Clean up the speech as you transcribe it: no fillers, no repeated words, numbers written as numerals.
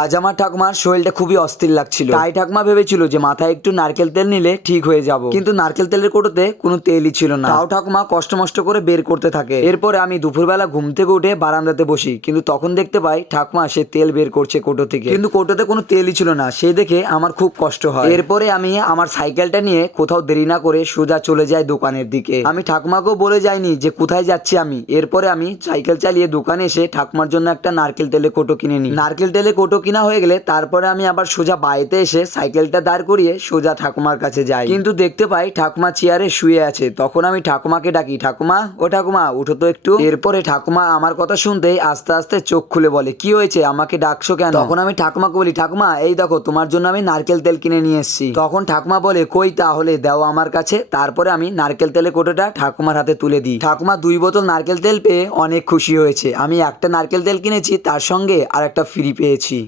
আজ আমার ঠাকুমার শরীরটা খুবই অস্থির লাগছিল, তাই ঠাকুমা ভেবেছিল যে মাথায় একটু নারকেল তেল নিলে ঠিক হয়ে যাব, কিন্তু নারকেল তেলের কোটোতে কোনো তেলই ছিল না। তাও ঠাকুমা কষ্ট মষ্ট করে বের করতে থাকে। এরপরে আমি দুপুরবেলা ঘুম থেকে উঠে বারান্দাতে বসি, কিন্তু তখন দেখতে পাই ঠাকুমা সে তেল বের করছে কোটো থেকে, কিন্তু কোটোতে কোনো তেলই ছিল না। সে দেখে আমার খুব কষ্ট হয়। এরপরে আমি আমার সাইকেলটা নিয়ে কোথাও দেরি না করে সোজা চলে যাই দোকানের দিকে। আমি ঠাকুমাকেও বলে যাইনি যে কোথায় যাচ্ছি আমি। এরপরে আমি সাইকেল চালিয়ে দোকানে এসে ঠাকুমার জন্য একটা নারকেল তেলের কোটো কিনে নিই। নারকেল তেলের কোটো কিনা হয়ে গেলে তারপরে আমি আবার সোজা বাড়িতে এসে সাইকেলটা দাঁড় করিয়ে সোজা ঠাকুমার কাছে যাই, কিন্তু দেখতে পাই ঠাকুমা চেয়ারে শুয়ে আছে। তখন আমি ঠাকুমাকে ডাকি, ঠাকুমা, ও ঠাকুমা উঠো তো একটু। এরপরে ঠাকুমা আমার কথা শুনতেই আস্তে আস্তে চোখ খুলে বলে, কি হয়েছে, আমাকে ডাকছো কেন? তখন আমি ঠাকুমাকে বলি, ঠাকুমা এই দেখো তোমার জন্য আমি নারকেল তেল কিনে নিয়ে এসেছি। তখন ঠাকুমা বলে, কই তাহলে দাও আমার কাছে। তারপরে আমি নারকেল তেলের কোটোটা ঠাকুমার হাতে তুলে দিই। ঠাকুমা 2 বোতল নারকেল তেল পেয়ে অনেক খুশি হয়েছে। আমি একটা নারকেল তেল কিনেছি, তার সঙ্গে আর একটা ফ্রি পেয়েছি।